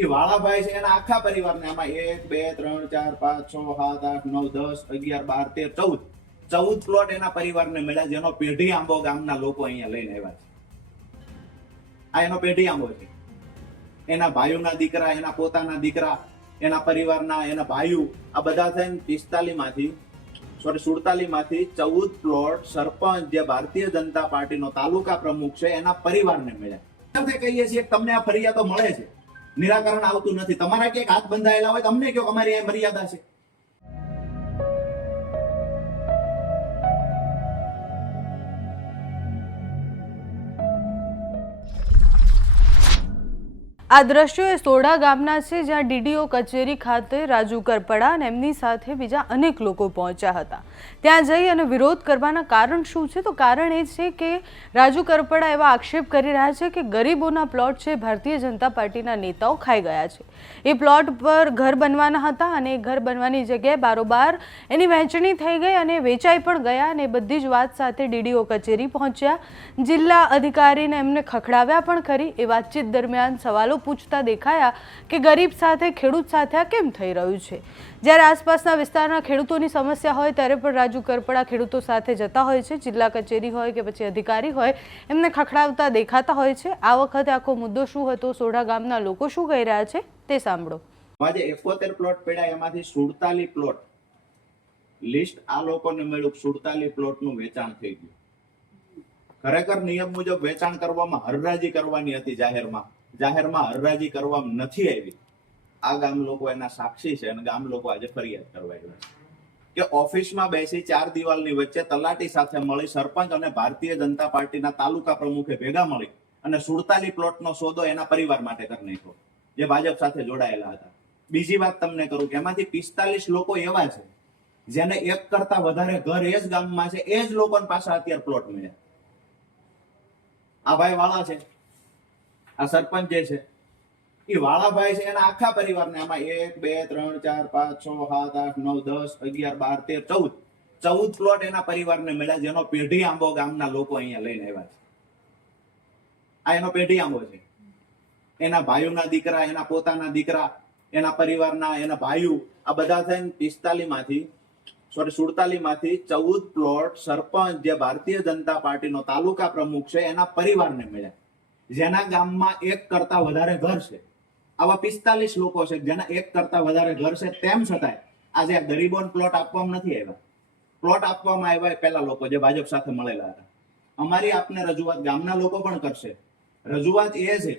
એ વાળાભાઈ છે એના આખા પરિવારને આમાં 1 2 3 4 5 6 7 8 9 10 11 12 13 14 પ્લોટ એના પરિવારને મળ્યા, જેનો પેઢી આંબો ગામના લોકો અહીંયા લઈને આવ્યા છે. આ એનો પેઢી આંબો છે. એના ભાઈઓના દીકરા, એના પોતાના દીકરા, એના પરિવારના, એના ભાઈઓ, આ બધા થઈને 47 માંથી 14 પ્લોટ સરપંચ જે ભારતીય જનતા પાર્ટીનો તાલુકા પ્રમુખ છે એના પરિવારને મળ્યા. સાથે કહીએ છીએ કે તમને આ ફરિયાદો મળે છે, નિરાકરણ આવતું નથી. તમારા ક્યાંક હાથ બંધાયેલા હોય તો અમને કહો, અમારી આ મર્યાદા છે. આ દ્રશ્યો એ સોડા ગામના છે, જ્યાં ડીડીઓ કચેરી ખાતે રાજુ કરપડા અને એમની સાથે બીજા અનેક લોકો પહોંચ્યા હતા. ત્યાં જઈ અને વિરોધ કરવાના કારણ શું છે? તો કારણ એ છે કે રાજુ કરપડા એવા આક્ષેપ કરી રહ્યા છે કે ગરીબોના પ્લોટ છે ભારતીય જનતા પાર્ટીના નેતાઓ ખાઈ ગયા છે. એ પ્લોટ પર ઘર બનવાના હતા અને ઘર બનવાની જગ્યાએ બારોબાર એની વહેંચણી થઈ ગઈ અને વેચાઈ પણ ગયા. અને બધી જ વાત સાથે ડીડીઓ કચેરી પહોંચ્યા, જિલ્લા અધિકારીને એમને ખખડાવ્યા પણ ખરી. એ વાતચીત દરમિયાન સવાલો પૂછતા દેખાયા કે ગરીબ સાથે ખેડૂત સાથે આ કેમ થઈ રહ્યું છે? જ્યારે આસપાસના વિસ્તારના ખેડૂતોની સમસ્યા હોય ત્યારે પણ રાજુ કરપડા ખેડૂતો સાથે જતા હોય છે. જિલ્લા કચેરી હોય કે પછી અધિકારી હોય, એમને ખખડાવતા દેખાતા હોય છે. આ વખતે આખો મુદ્દો શું હતો, સોઢા ગામના લોકો શું કહી રહ્યા છે તે સાંભળો. આજે 71 પ્લોટ પડ્યા, એમાંથી 47 પ્લોટ લિસ્ટ આ લોકોને મળ્યું. 47 પ્લોટનું વેચાણ થઈ ગયું. ખરેખર નિયમ મુજબ વેચાણ કરવામાં હરરાજી કરવાની હતી, જાહેરમાં હરરાજી કરવામાં નથી આવી. આ ગામ લોકો એના સાક્ષી છે અને ગામ લોકો આજે ફરિયાદ કરવા આવ્યા છે કે ઓફિસમાં બેસી 4 દિવાલની વચ્ચે તલાટી સાથે મળી સરપંચ અને ભારતીય જનતા પાર્ટીના તાલુકા પ્રમુખે ભેગા મળી અને 47 પ્લોટનો સોદો એના પરિવાર માટે કરી નાખ્યો, જે ભાજપ સાથે જોડાયેલા હતા. બીજી વાત તમને કરું કે એમાંથી 45 લોકો એવા છે જેને એક કરતા વધારે ઘર એ જ ગામમાં છે, એ જ લોકો પાસે અત્યારે પ્લોટ મળ્યા. આ ભાઈ વાળા છે, આ સરપંચ જે છે એ વાળાભાઈ છે એના આખા પરિવારને આમાં 1 2 3 4 5 6 7 8 9 10 11 12 13 14 પ્લોટ એના પરિવારને મળ્યા, જેનો પેઢી આંબો ગામના લોકો અહીંયા લઈને આવ્યા છે. આ એનો પેઢી આંબો છે. એના ભાઈઓના દીકરા, એના પોતાના દીકરા, એના પરિવારના, એના ભાઈઓ, આ બધા થઈને 47 માંથી 14 પ્લોટ સરપંચ જે ભારતીય જનતા પાર્ટીનો તાલુકા પ્રમુખ છે એના પરિવારને મળ્યા, જેના ગામમાં એક કરતા વધારે ઘર છે. આવા 45 લોકો છે જેના એક કરતા વધારે ઘર છે, તેમ છતાંય આજે આ ગરીબોને પ્લોટ આપવામાં નથી આવ્યા. પ્લોટ આપવામાં આવ્યા પેલા લોકો જે ભાજપ સાથે મળેલા હતા. અમારી આપને રજૂઆત ગામના લોકો પણ કરશે. રજૂઆત એ છે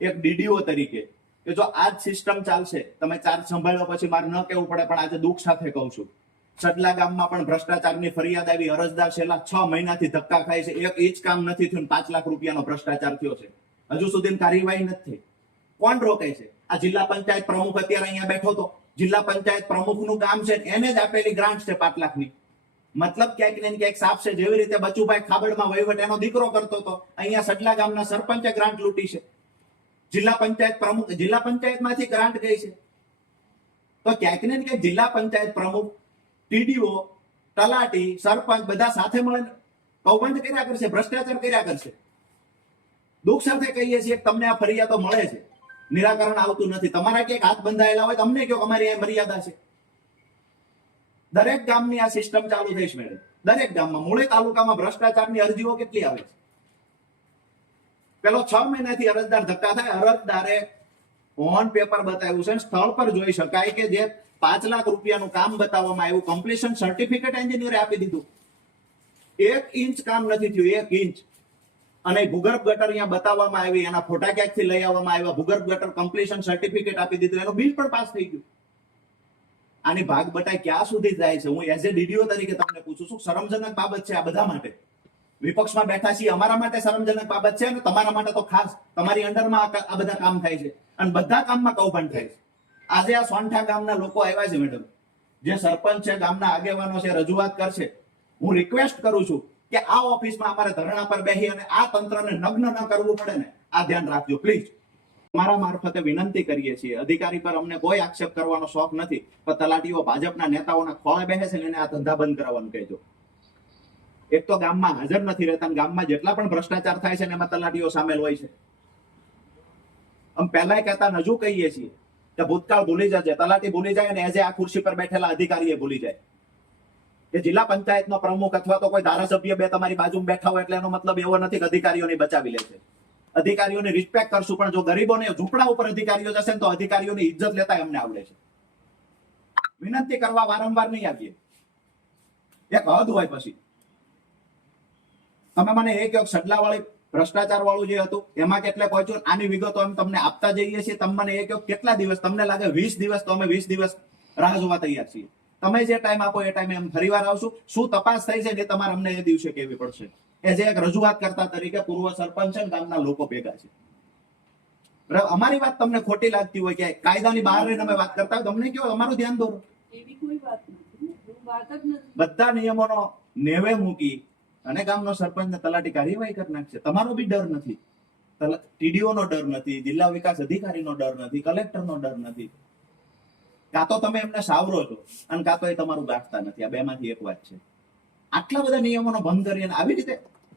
એક ડીડીઓ તરીકે કે જો આ જ સિસ્ટમ ચાલશે, તમે ચાર્જ સંભાળ્યો પછી મારે ન કહેવું પડે, પણ આજે દુઃખ સાથે કહું છું, સડલા ગામમાં પણ ભ્રષ્ટાચારની ફરિયાદ આવી. અરજદાર છેલ્લા 6 મહિનાથી ધક્કા ખાય છે, એક ઇંચ કામ નથી થયું, 5 લાખ રૂપિયાનો ભ્રષ્ટાચાર થયો છે, હજુ સુધી કાર્યવાહી નથી થઈ. કોણ રોકે છે? આ જિલ્લા પંચાયત પ્રમુખ અત્યારે અહીંયા બેઠો હતો, જિલ્લા પંચાયત પ્રમુખનું કામ છે, એને જ આપેલી ગ્રાન્ટ છે 5 લાખની. મતલબ ક્યાંક ને ક્યાંક સાફ છે. જેવી રીતે બચુભાઈ ખાબડમાં વહીવટ એનો દીકરો કરતો હતો, અહીંયા સડલા ગામના સરપંચે ગ્રાન્ટ લૂંટી છે. જિલ્લા પંચાયત પ્રમુખ, જિલ્લા પંચાયતમાંથી ગ્રાન્ટ ગઈ છે. તો ક્યાંક ને ક્યાંક જિલ્લા પંચાયત પ્રમુખ, ટીડીઓ, તલાટી, સરપંચ બધા સાથે મળીને કૌભાંડ કર્યા કરશે, ભ્રષ્ટાચાર કર્યા કરશે. દુઃખ સાથે કહીએ છીએ કે તમને આ ફરિયાદો મળે છે, નિરાકરણ આવતું નથી. તમારા ક્યાંક હાથ બંધાયેલા હોય તો અમને કહો, અમારી આ મર્યાદા છે. દરેક ગામની આ સિસ્ટમ ચાલુ થઈ છે. દરેક ગામમાં, મૂળી તાલુકામાં ભ્રષ્ટાચારની અરજીઓ કેટલી આવે છે. પેલો 6 મહિનાથી અરજદાર ધક્કા થાય. અરજદારે ઓન પેપર બતાવ્યું છે, સ્થળ પર જોઈ શકાય કે જે 5 લાખ રૂપિયાનું કામ બતાવવામાં આવ્યું, કમ્પ્લીશન સર્ટિફિકેટ એન્જિનિયરે આપી દીધું. 1 ઇંચ કામ નથી થયું, 1 ઇંચ. અને ભૂગર્ભ ગટર અહીંયા બતાવવામાં આવી, એના ફોટા ક્યાંકથી લઈ આવવામાં આવ્યા, ભૂગર્ભ ગટર કમ્પ્લીશન સર્ટિફિકેટ આપી દીધું, એનું બિલ પણ પાસ થઈ ગયું. આની ભાગ બટાઈ ક્યાં સુધી જાય છે? હું એઝ એ ડીડીઓ તરીકે તમને પૂછું છું. શરમજનક બાબત છે આ બધા માટે. વિપક્ષમાં બેઠા છીએ, અમારા માટે શરમજનક બાબત છે અને તમારા માટે તો ખાસ. તમારી અંડરમાં આ બધા કામ થાય છે અને બધા કામમાં કૌભાંડ થાય છે. આજે આ સોંઠા ગામના લોકો આવ્યા છે મેડમ, જે સરપંચ છે, ગામના આગેવાનો છે, રજૂઆત કરશે. હું રિક્વેસ્ટ કરું છું કે આ ઓફિસમાં અમારે ધરણા પર બેસી અને આ તંત્રને નગ્ન ન કરવું પડે ને, આ ધ્યાન રાખજો પ્લીઝ. તમારા મારફતે વિનંતી કરીએ છીએ. અધિકારી પર અમને કોઈ આક્ષેપ કરવાનો શોખ નથી, પણ તલાટીઓ ભાજપના નેતાઓના ખોળે બેસે છે ને એને આ ધંધા બંધ કરાવવાનું કહેજો. એક તો ગામમાં હાજર નથી રહેતા, ગામમાં જેટલા પણ ભ્રષ્ટાચાર થાય છે ને એમાં તલાટીઓ સામેલ હોય છે. અમે પહેલા કહેતા ને હજુ કહીએ છીએ કે ભૂતકાળ ભૂલી જશે, તલાટી ભૂલી જાય અને એજે આ ખુરશી પર બેઠેલા અધિકારીએ ભૂલી જાય કે જિલ્લા પંચાયતનો પ્રમુખ અથવા તો કોઈ ધારાસભ્ય બે તમારી બાજુમાં બેઠા હોય એટલે એનો મતલબ એવો નથી કે અધિકારીઓને બચાવી લે છે. અધિકારીઓની રિસ્પેક્ટ કરશું, પણ જો ગરીબોને ઝૂંપડા ઉપર અધિકારીઓ જશે ને તો અધિકારીઓની ઇજ્જત લેતા અમને આવડે છે. વિનંતી કરવા વારંવાર નહીં આવીએ, એક હદ હોય પછી. તમે મને એ કહો સડલાવાળી ભ્રષ્ટાચાર વાળું જે હતું એમાં કેટલે પહોંચ્યું, આની વિગતો અમે તમને આપતા જઈએ છીએ. તમે મને એ કહો કેટલા દિવસ, તમને લાગે 20 દિવસ, તો અમે 20 દિવસ રાહ જોવા તૈયાર છીએ. તમે જે ટાઈમ આપો એ ટાઈમે અમે ફરીવાર આવશું. શું તપાસ થઈ છે એ તમારે અમને એ દિવસે કહેવી પડશે. એ જે એક રજૂઆત કરતા તરીકે પૂર્વ સરપંચ છે, ગામના લોકો ભેગા છે. બરાબર, અમારી વાત તમને ખોટી લાગતી હોય કે કાયદાની બહાર રહીને અમે વાત કરતા હોય, તમને કયો અમારું ધ્યાન દોરો. એવી કોઈ વાત નથી, વાત જ નથી. બધા નિયમોનો નેવે મૂકી અને ગામનો સરપંચ ને તલાટી કાર્યવાહી કરી નાખશે. તમારો બી ડર નથી, ટીડીઓ નો ડર નથી, જિલ્લા વિકાસ અધિકારીનો ડર નથી, કલેક્ટરનો ડર નથી. કાં તો તમે એમને સાવરો છો અને કાં તો એ તમારું ગાંઠતા નથી. આ બેમાંથી એક વાત છે. આટલા બધા નિયમોનો ભંગ કરી અને આવી રીતે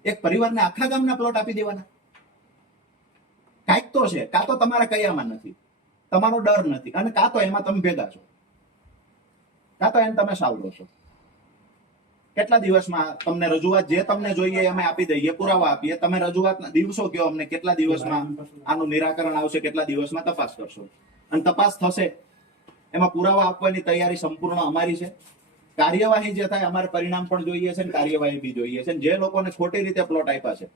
એક પરિવારને આખા ગામના પ્લોટ આપી દેવાના, કાંઈક તો છે. કાં તો તમારા કયામાં નથી, તમારો ડર નથી, અને કાં તો એમાં તમે ભેગા છો, કાં તો એને તમે સાવરો છો. કેટલા દિવસમાં તમને રજૂઆત જે તમને જોઈએ અમે આપી દઈએ, પુરાવા આપીએ. તમે રજૂઆતના દિવસો કયો અમને, કેટલા દિવસમાં આનું નિરાકરણ આવશે, કેટલા દિવસમાં તપાસ કરશો, અને તપાસ થશે એમાં પુરાવા આપવાની તૈયારી સંપૂર્ણ અમારી છે. કાર્યવાહી જે થાય અમારે પરિણામ પણ જોઈએ છે ને કાર્યવાહી બી જોઈએ છે. જે લોકોને ખોટી રીતે પ્લોટ આપ્યા છે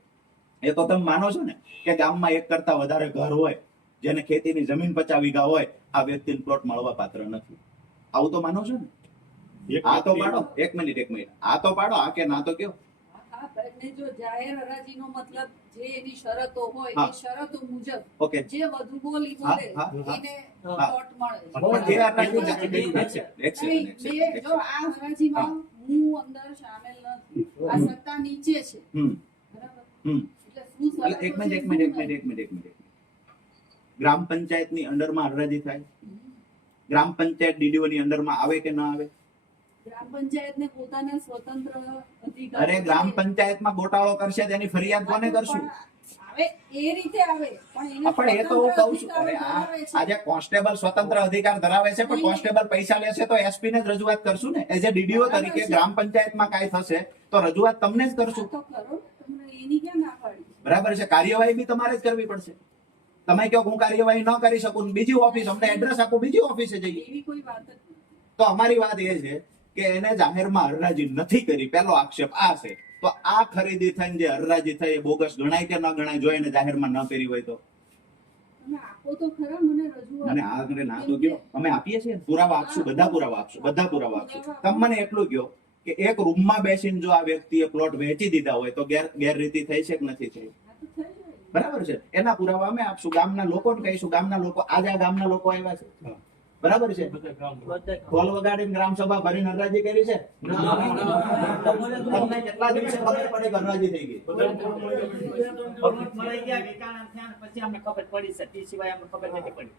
એ તો તમે માનો છો ને કે ગામમાં એક કરતા વધારે ઘર હોય, જેને ખેતીની જમીન 50 વીઘા હોય, આ વ્યક્તિને પ્લોટ મળવા પાત્ર નથી. આવું તો માનો છો ને? આ તો પાડો, એક મિનિટ, આ તો પાડો, આ કે ના તો કયો. હા, બંને જો જાહેર હરાજીનો મતલબ જે એની શરતો હોય હા. એ શરતો મુજબ ઓકે, જે વધુ બોલે હા, હા, હા. એને હા. પ્લોટ મળે છે. પણ એ હરાજી એમાં એક second. નહીં, જો આ હરાજીમાં હું અંદર શામેલ નથી, આ સત્તા નીચે છે, બરાબર? હમ. એટલે શું શરતો એટલે એક છે, મિનિટ. ગ્રામ પંચાયતની અંડરમાં હરાજી થાય, ગ્રામ પંચાયત ડીડીઓ ની અંડરમાં આવે કે ના આવે? ગ્રામ પંચાયતને પોતાના સ્વતંત્ર અધિકાર અરે ગ્રામ પંચાયતમાં ગોટાળો કરશે તેની ફરિયાદ કોને કરશું? આવે એ રીતે આવે, પણ એને પણ એ તો હું કહું છું, સ્વતંત્ર અરે અધિકારો ધરાવે છે. આજે કોન્સ્ટેબલ સ્વતંત્ર અધિકાર ધરાવે છે, પણ કોન્સ્ટેબલ પૈસા લેશે તો એસપી ને જ રજૂઆત કરશું ને. એઝ એ ડીડીઓ તરીકે ગ્રામ પંચાયતમાં કાંઈ થશે તો રજૂઆત તમને જ કરશું. આ તો ખરો, તમને એની ક્યાં ના પાડી? બરાબર છે, કાર્યવાહી બી તમારે જ કરવી પડશે. તમે કહો હું કાર્યવાહી ન કરી શકું, બીજી ઓફિસ અમને એડ્રેસ આપો, બીજી ઓફિસે જઈએ. એવી કોઈ વાત જ નથી. તો અમારી વાત એ છે કે એને જાહેરમાં હરરાજી નથી કરી, પહેલો આક્ષેપ આ છે. તો આ ખરીદી થઈને જે હરરાજી થઈ એ બોગસ ગણાય કે ન ગણાય? જો એને જાહેરમાં ન કરી હોય તો તમે આપો તો ખરા મને રજૂઆત. મને આ કરે ના તો કયો, અમે આપીએ છીએ, પુરાવા આપશું, બધા પુરાવા આપશું. તમે મને એટલું કહો કે એક રૂમમાં બેસીને જો આ વ્યક્તિએ પ્લોટ વેચી દીધા હોય તો ગેરરીતિ થઈ છે કે નથી થઈ? આ તો થઈ જાય. બરાબર છે, એના પુરાવા અમે આપશું. ગામના લોકોને કહીશું. ગામના લોકો આજે આ ગામના લોકો આવ્યા છે, બરાબર છે. ઢોલ વગાડીને ગ્રામ સભા ભરીને હરરાજી કરી છે. તમને કેટલા દિવસે ખબર પડી કે હરરાજી થઈ ગઈ? મળી ગયા, વેચાણ થયા ને પછી અમને ખબર પડી છે. તે સિવાય અમને ખબર નથી પડી.